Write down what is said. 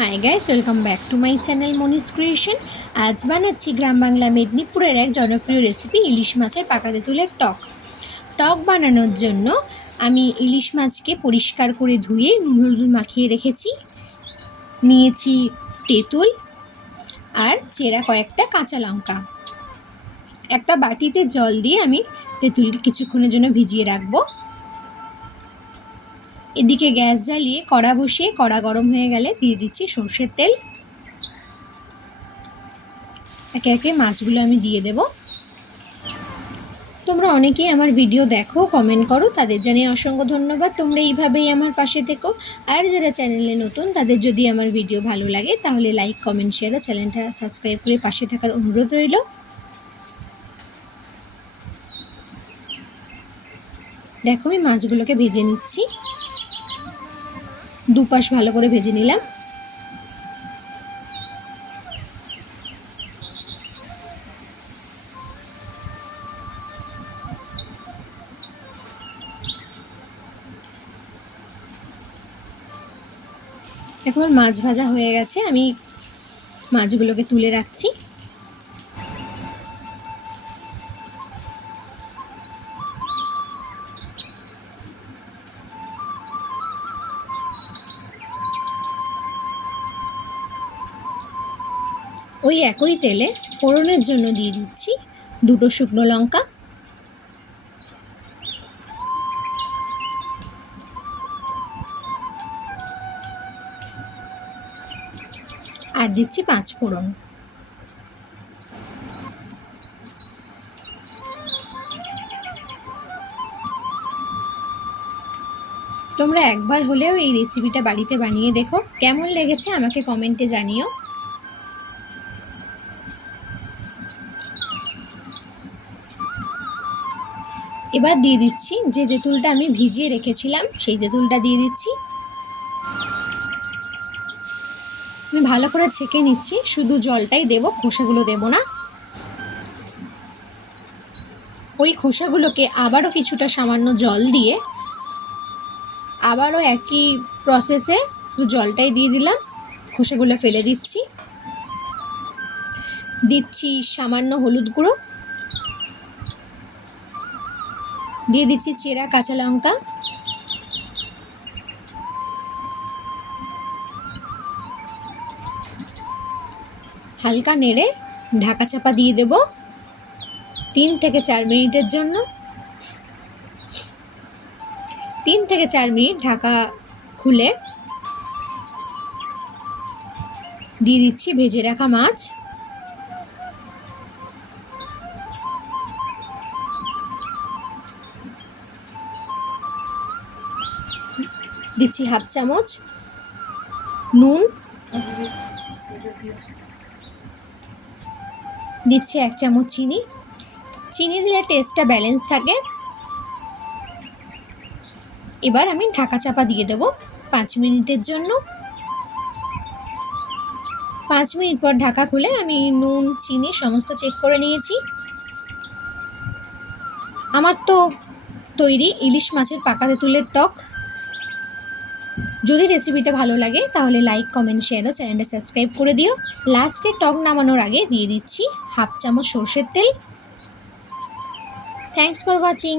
High guys, welcome back to my channel Monis creation. আজ বানাচ্ছি গ্রাম বাংলা মেদিনীপুরের এক জনপ্রিয় রেসিপি ইলিশ মাছের পাকা তেঁতুলের টক। টক বানানোর জন্য আমি ইলিশ মাছকে পরিষ্কার করে ধুয়ে নুন হলুদ মাখিয়ে রেখেছি। নিয়েছি তেঁতুল আর চেরা কয়েকটা কাঁচা লঙ্কা। একটা বাটিতে জল দিয়ে আমি তেঁতুলকে কিছুক্ষণের জন্য ভিজিয়ে রাখবো। এদিকে গ্যাস জ্বালিয়ে কড়া বসিয়ে কড়া গরম হয়ে গেলে দিয়ে দিচ্ছি সর্ষের তেল। একে একে মাছগুলো আমি দিয়ে দেব। তোমরা অনেকেই আমার ভিডিও দেখো, কমেন্ট করো, তাদের জানিয়ে অসংখ্য ধন্যবাদ। তোমরা এইভাবেই আমার পাশে থেকো। আর যারা চ্যানেলে নতুন তাদের যদি আমার ভিডিও ভালো লাগে তাহলে লাইক, কমেন্ট, শেয়ার ও চ্যানেলটা সাবস্ক্রাইব করে পাশে থাকার অনুরোধ রইল। দেখো আমি মাছগুলোকে ভেজে নিচ্ছি। দুপাশ ভালো করে ভেজে নিলাম। এখন মাছ ভাজা হয়ে গেছে, আমি মাছগুলোকে তুলে রাখছি। ওই একই তেলে ফোড়নের জন্য দিয়ে দিচ্ছি দুটো শুকনো লঙ্কা, আর দিচ্ছি 5 ফোড়ন। তোমরা একবার হলেও এই রেসিপিটা বাড়িতে বানিয়ে দেখো, কেমন লেগেছে আমাকে কমেন্টে জানিও। এবার দিয়ে দিচ্ছি যে তেঁতুলটা আমি ভিজিয়ে রেখেছিলাম, সেই তেঁতুলটা দিয়ে দিচ্ছি। আমি ভালো করে ছেঁকে নিচ্ছি, শুধু জলটাই দেব, খোসাগুলো দেব না। ওই খোসাগুলোকে আবারও কিছুটা সামান্য জল দিয়ে আবারও একই প্রসেসে শুধু জলটাই দিয়ে দিলাম, খোসাগুলো ফেলে দিচ্ছি। দিচ্ছি সামান্য হলুদ গুঁড়ো, দিয়ে দিচ্ছি চেরা কাঁচা লঙ্কা, হালকা নেড়ে ঢাকা চাপা দিয়ে দেব 3 থেকে 4 মিনিটের জন্য। 3 থেকে 4 মিনিট ঢাকা খুলে দিয়ে দিচ্ছি ভেজে রাখা মাছ। দিচ্ছি হাফ চামচ নুন, দিচ্ছি 1 চামচ চিনি। চিনি দিলে টেস্টটা ব্যালেন্স থাকে। এবার আমি ঢাকা চাপা দিয়ে দেব 5 মিনিটের জন্য। 5 মিনিট পর ঢাকা খুলে আমি নুন, চিনি সমস্ত চেক করে নিয়েছি। আমার তো তৈরি ইলিশ মাছের পাকা তেঁতুলের টক। যদি রেসিপিটা ভালো লাগে তাহলে লাইক, কমেন্ট, শেয়ার ও চ্যানেলটা সাবস্ক্রাইব করে দিও। লাস্টে টক নামানোর আগে দিয়ে দিচ্ছি হাফ চামচ সর্ষের তেল। Thanks for watching.